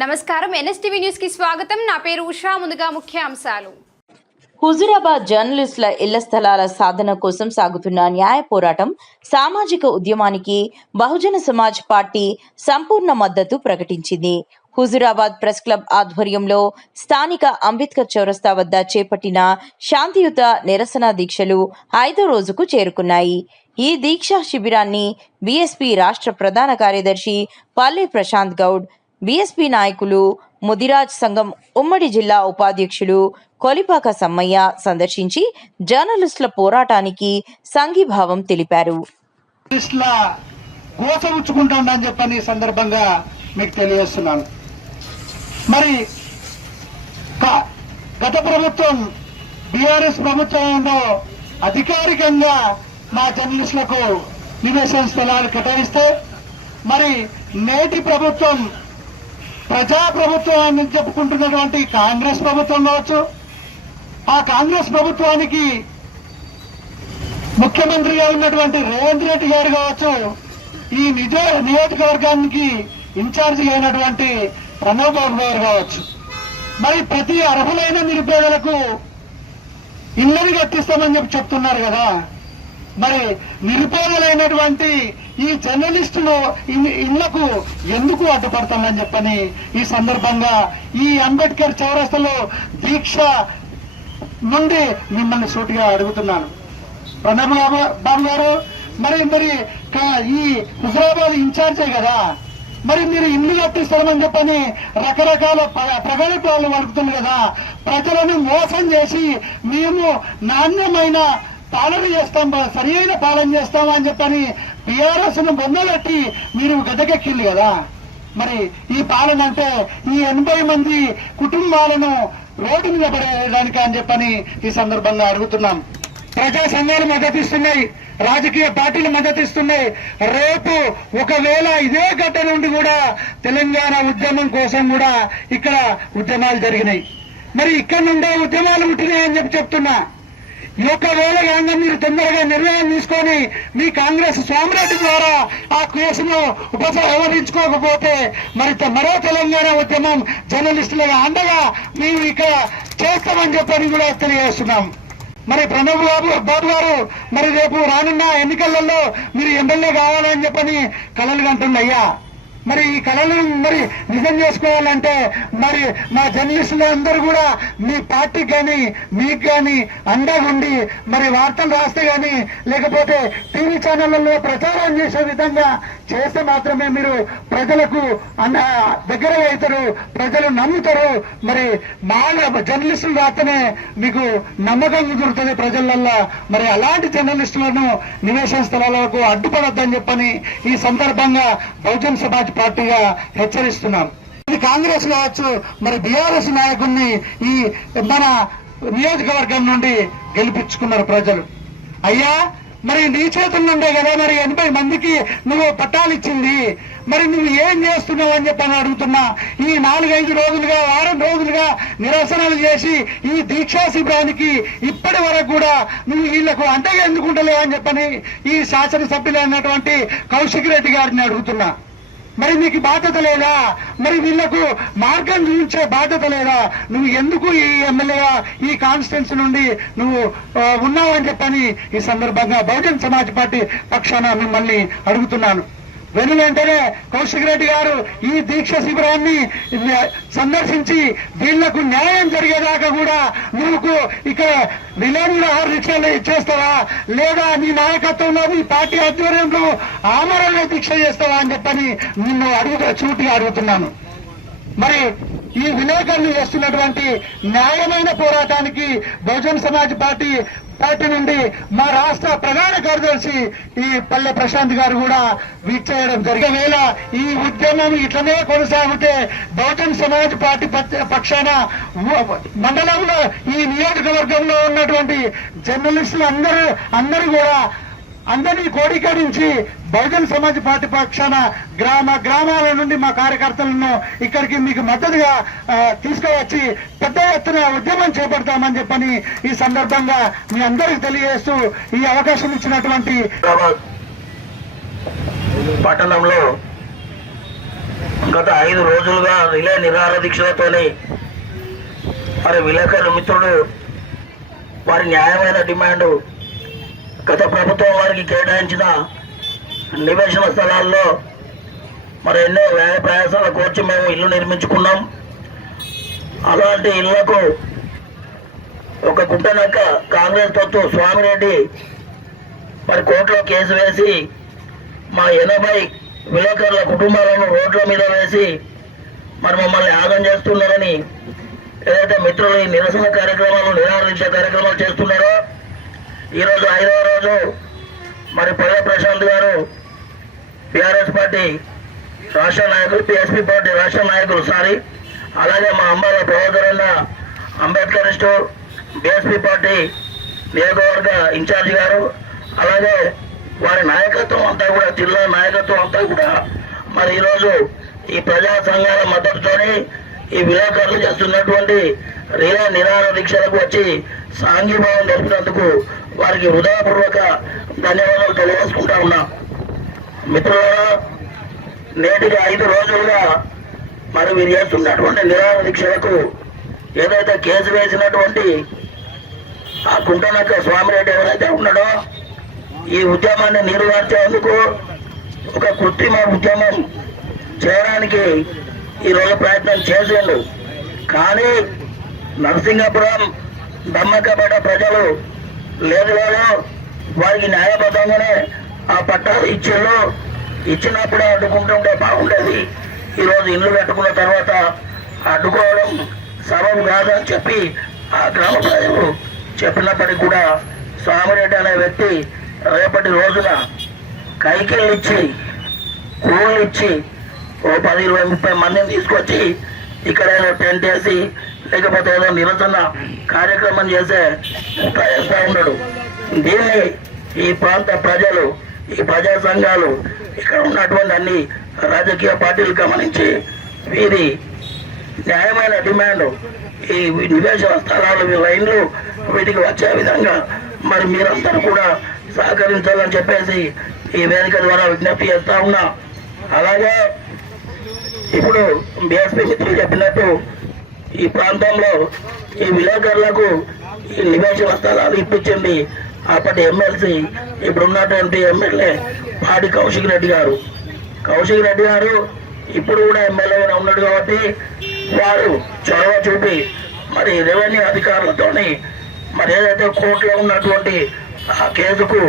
నమస్కారం NSTV news కి స్వాగతం. నా పేరు ఉషా. ముందుగా ముఖ్య అంశాలు. హుజూరాబాద్ జర్నలిస్టుల ఇళ్ల స్థలాల సాధన కోసం సాగుతున్న న్యాయ పోరాటం సామాజిక ఉద్యమానికి బహుజన సమాజ్ పార్టీ సంపూర్ణ మద్దతు ప్రకటించింది. హుజూరాబాద్ ప్రెస్ క్లబ్ ఆధ్వర్యంలో స్థానిక అంబేద్కర్ చౌరస్తా వద్ద చేపట్టిన శాంతియుత నిరసన దీక్షలు 5వ రోజుకు చేరుకున్నాయి. ఈ దీక్షా శిబిరాన్ని బీఎస్పీ రాష్ట్ర ప్రధాన కార్యదర్శి పల్లె ప్రశాంత్ గౌడ్, బీఎస్పీ నాయకులు, ముదిరాజ్ సంఘం ఉమ్మడి జిల్లా ఉపాధ్యక్షులు కొలిపాక సమ్మయ్య సందర్శించి జర్నలిస్టుల పోరాటానికి సంఘీభావం తెలిపారు. కోసముచ్చుకుంటామని చెప్పని సందర్భంగా మీకు తెలియజేస్తున్నాను. మరి గత ప్రభుత్వం బీఆర్ఎస్ ప్రభుత్వంలో అధికారికంగా మా జర్నలిస్టులకు నివేశన స్థలాలు కేటాయిస్తే, మరి నేటి ప్రభుత్వం ప్రజా ప్రభుత్వం అని చెప్పుకుంటున్నటువంటి కాంగ్రెస్ ప్రభుత్వం కావచ్చు, ఆ కాంగ్రెస్ ప్రభుత్వానికి ముఖ్యమంత్రిగా ఉన్నటువంటి రేవంత్ రెడ్డి గారు కావచ్చు, ఈ నియోజకవర్గానికి ఇన్ఛార్జి అయినటువంటి ప్రణవ్ బాబు గారు కావచ్చు, మరి ప్రతి అర్హులైన నిరుపేదలకు ఇళ్లను కట్టిస్తామని చెప్తున్నారు కదా. మరి నిరుపేదలైనటువంటి ఈ జర్నలిస్టులు ఇళ్లకు ఎందుకు అడ్డుపడతామని చెప్పని ఈ సందర్భంగా ఈ అంబేద్కర్ చౌరస్తాలో దీక్ష నుండి మిమ్మల్ని సూటిగా అడుగుతున్నాను. ప్రణబ్ బాబు గారు, మరి ఈ హుజూరాబాద్ ఇన్ఛార్జే కదా, మరి మీరు ఇల్లు కట్టిస్తామని చెప్పని రకరకాల ప్రగల్భాలు వలుకుతుంది కదా. ప్రజలను మోసం చేసి మేము నాణ్యమైన పాలన చేస్తాం, సరి అయిన పాలన చేస్తామా అని చెప్పని టీఆర్ఎస్ ను బొందబెట్టి మీరు గడ్డకెక్కింది కదా. మరి ఈ పాలన అంటే ఈ 80 మంది కుటుంబాలను రోడ్డు మీద పడేయడానికి అని చెప్పని ఈ సందర్భంగా అడుగుతున్నాం. ప్రజా సంఘాలు మద్దతిస్తున్నాయి, రాజకీయ పార్టీలు మద్దతిస్తున్నాయి. రేపు ఒకవేళ ఇదే గడ్డ నుండి కూడా తెలంగాణ ఉద్యమం కోసం కూడా ఇక్కడ ఉద్యమాలు జరిగినాయి. మరి ఇక్కడ నుండే ఉద్యమాలు పుట్టినాయని చెప్తున్నా. ఒకవేళ కాగా మీరు తొందరగా నిర్ణయం తీసుకొని మీ కాంగ్రెస్ స్వామిరెడ్డి ద్వారా ఆ కేసును ఉపసంహరించుకోకపోతే మరో తెలంగాణ ఉద్యమం జర్నలిస్టులుగా అండగా మేము ఇక్కడ చేస్తామని చెప్పని కూడా తెలియజేస్తున్నాం. మరి ప్రణబ్ బాబు గారు, మరి రేపు రానున్న ఎన్నికలలో మీరు ఎమ్మెల్యే కావాలని చెప్పని కలలు కంటుండయ్యా. మరి ఈ కళలను మరి నిజం చేసుకోవాలంటే మరి మా జర్నలిస్టులు అందరూ కూడా మీ పార్టీకి కానీ మీకు కానీ అండగా ఉండి మరి వార్తలు రాస్తే కానీ లేకపోతే టీవీ ఛానళ్లలో ప్రచారం చేసే విధంగా చేస్తే మాత్రమే మీరు ప్రజలకు దగ్గర అవుతారు, ప్రజలు నమ్ముతారు. మరి మా జర్నలిస్టులు రాస్తేనే మీకు నమ్మకం కుదురుతుంది ప్రజలల్లో. మరి అలాంటి జర్నలిస్టులను నివేశన స్థలాలకు అడ్డుపడొద్దని చెప్పని ఈ సందర్భంగా బహుజన్ సమాజ్ పార్టీగా హెచ్చరిస్తున్నాం. ఇది కాంగ్రెస్ కావచ్చు, మరి బీఆర్ఎస్ నాయకుడిని ఈ మన నియోజకవర్గం నుండి గెలిపించుకున్నారు ప్రజలు. అయ్యా, మరి నీ చేతుల నుండే కదా మరి 80 మందికి నువ్వు పట్టాలు ఇచ్చింది. మరి నువ్వు ఏం చేస్తున్నావు అని చెప్పని అడుగుతున్నా. ఈ 4-5 రోజులుగా, వారం రోజులుగా నిరసనలు చేసి ఈ దీక్షా శిబిరానికి ఇప్పటి వరకు కూడా నువ్వు వీళ్లకు అంతగా ఎందుకుంటలేవు అని చెప్పని ఈ శాసనసభ్యులు అన్నటువంటి కౌశిక్ రెడ్డి గారిని అడుగుతున్నా. మరి నీకు బాధ్యత లేదా? మరి వీళ్లకు మార్గం చూపించే బాధ్యత లేదా? నువ్వు ఎందుకు ఈ ఎమ్మెల్యేగా ఈ కాన్స్టిట్యున్సీ నుండి నువ్వు ఉన్నావని చెప్పని ఈ సందర్భంగా బహుజన్ సమాజ్ పార్టీ పక్షాన మిమ్మల్ని అడుగుతున్నాను. వెంటనే కౌశిక్ రెడ్డి గారు ఈ దీక్ష శిబిరాన్ని సందర్శించి వీళ్లకు న్యాయం జరిగేదాకా కూడా నువ్వు ఇక్కడ నిరాహార దీక్షలు చేస్తావా, లేదా నీ నాయకత్వంలో నీ పార్టీ ఆధ్వర్యంలో ఆమరణ దీక్ష చేస్తావా అని చెప్పని నిన్ను సూటిగా అడుగుతున్నాను. మరి ఈ విలేకరులు చేస్తున్నటువంటి న్యాయమైన పోరాటానికి బహుజన్ సమాజ్ పార్టీ నుండి మా రాష్ట్ర ప్రధాన కార్యదర్శి ఈ పల్లె ప్రశాంత్ గారు కూడా విచ్చేయడం జరిగే వేళ ఈ ఉద్యమం ఇట్లనే కొనసాగితే బహుజన్ సమాజ్ పార్టీ పక్షాన మండలంలో ఈ నియోజకవర్గంలో ఉన్నటువంటి జర్నలిస్టులు అందరూ కూడా అందరినీ కోడీకరించి బహుజన్ సమాజ్ పార్టీ పక్షాన గ్రామాల నుండి మా కార్యకర్తలను ఇక్కడికి మీకు మద్దతుగా తీసుకువచ్చి పెద్ద ఎత్తున ఉద్యమం చేపడతామని చెప్పని ఈ సందర్భంగా మీ అందరికి తెలియజేస్తూ ఈ అవకాశం ఇచ్చినటువంటి పట్టణంలో గత 5 రోజులుగా రిలే నిరాహార దీక్షలతోని మరి విలేకరుల మిత్రులు వారి న్యాయమైన డిమాండు గత ప్రభుత్వం వారికి కేటాయించిన నివేశన స్థలాల్లో మరి ఎన్నో వ్యయ ప్రయాసాల కోర్చి మేము ఇల్లు నిర్మించుకున్నాం. అలాంటి ఇళ్లకు ఒక గుంటనక్క కాంగ్రెస్ తొత్తు స్వామిరెడ్డి మరి కోర్టులో కేసు వేసి మా 80 విలేకరుల కుటుంబాలను రోడ్ల మీద వేసి మరి మమ్మల్ని ఆగం చేస్తున్నారని ఏదైతే మిత్రులు ఈ నిరసన కార్యక్రమాలు నిరాకరించే కార్యక్రమాలు చేస్తున్నారో ఈరోజు 5వ రోజు మరి పల్లె ప్రశాంత్ గారు టీఆర్ఎస్ పార్టీ రాష్ట్ర నాయకులు, పిఎస్పీ పార్టీ రాష్ట్ర నాయకులు అలాగే మా అంబాల ప్రవర్తన అంబేద్కరిస్టు బీఎస్పీ పార్టీ నియోజకవర్గ ఇన్ఛార్జి గారు, అలాగే వారి నాయకత్వం అంతా కూడా, జిల్లా నాయకత్వం అంతా కూడా మరి ఈరోజు ఈ ప్రజా సంఘాల మద్దతుతోని ఈ విలేకరులు చేస్తున్నటువంటి రిలే నిరాహార దీక్షలకు వచ్చి సాంఘీభావం జరిపినందుకు వారికి హృదయపూర్వక ధన్యవాదాలు తెలియజేసుకుంటా ఉన్నా. మిత్రులారా, నేటికి 5 రోజులుగా మరి వీరు చేస్తున్నటువంటి నిరాహార దీక్షలకు ఏదైతే కేసు వేసినటువంటి ఆ గుంటనక్క స్వామిరెడ్డి ఎవరైతే ఉన్నాడో ఈ ఉద్యమాన్ని నిర్వహించేందుకు ఒక కృత్రిమ ఉద్యమం చేయడానికి ఈరోజు ప్రయత్నం చేసిండు. కానీ నరసింగపురం దమ్మకపేట ప్రజలు లేదు వారికి న్యాయబద్ధంగానే ఆ పట్టాలు ఇచ్చినప్పుడే అడ్డుకుంటుంటే బాగుండేది. ఈరోజు ఇల్లు కట్టుకున్న తర్వాత అడ్డుకోవడం సబబు కాదని చెప్పి ఆ గ్రామ ప్రజలు చెప్పినప్పటికీ కూడా స్వామిరెడ్డి అనే వ్యక్తి రేపటి రోజున కైకిళ్ళు ఇచ్చి కూళ్ళు ఇచ్చి ఓ 10, 20, 30 మందిని తీసుకొచ్చి ఇక్కడ ఏదో టెంట్ వేసి లేకపోతే ఏదో నిరసన కార్యక్రమం చేసే ప్రయత్నిస్తూ ఉన్నాడు. దీన్ని ఈ ప్రాంత ప్రజలు, ఈ ప్రజా సంఘాలు, ఇక్కడ ఉన్నటువంటి అన్ని రాజకీయ పార్టీలు గమనించి వీరి న్యాయమైన డిమాండ్ ఈ నివేశన స్థలాలు, లైన్లు వీటికి వచ్చే విధంగా మరి మీరందరూ కూడా సహకరించాలని చెప్పేసి ఈ వేదిక ద్వారా విజ్ఞప్తి చేస్తా ఉన్నా. అలాగే ఇప్పుడు బీఎస్పీ మిత్రులు చెప్పినట్టు ఈ ప్రాంతంలో ఈ విలేకరులకు ఈ నివేశన స్థలాలు ఇప్పించింది అప్పటి ఎమ్మెల్సీ, ఇప్పుడు ఉన్నటువంటి ఎమ్మెల్యే పాడి కౌశిక్ రెడ్డి గారు. కౌశిక్ రెడ్డి గారు ఇప్పుడు కూడా ఎమ్మెల్యేగా ఉన్నాడు కాబట్టి వారు చొరవ చూపి మరి రెవెన్యూ అధికారులతోని మరి ఏదైతే కోర్టులో ఉన్నటువంటి ఆ కేసుకు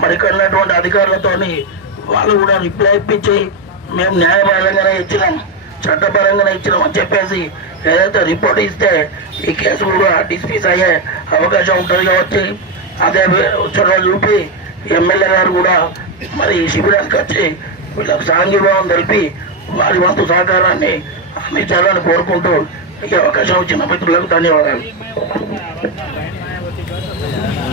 మరి ఇక్కడ ఉన్నటువంటి అధికారులతోని వాళ్ళు కూడా రిప్లై ఇప్పించి మేము న్యాయబద్ధంగానే ఇచ్చినాం, చట్టపరంగానే ఇచ్చినాం అని చెప్పేసి ఏదైతే రిపోర్ట్ ఇస్తే ఈ కేసు కూడా డిస్మిస్ అయ్యే అవకాశం ఉంటుంది కాబట్టి అదే చొరవ చూపి ఎమ్మెల్యే గారు కూడా మరి శిబిరానికి వచ్చి వీళ్ళకి సాంఘీభావం తెలిపి వారి వంతు సహకారాన్ని అందించాలని కోరుకుంటూ ఈ అవకాశం ఇచ్చిన మిత్రులకు ధన్యవాదాలు.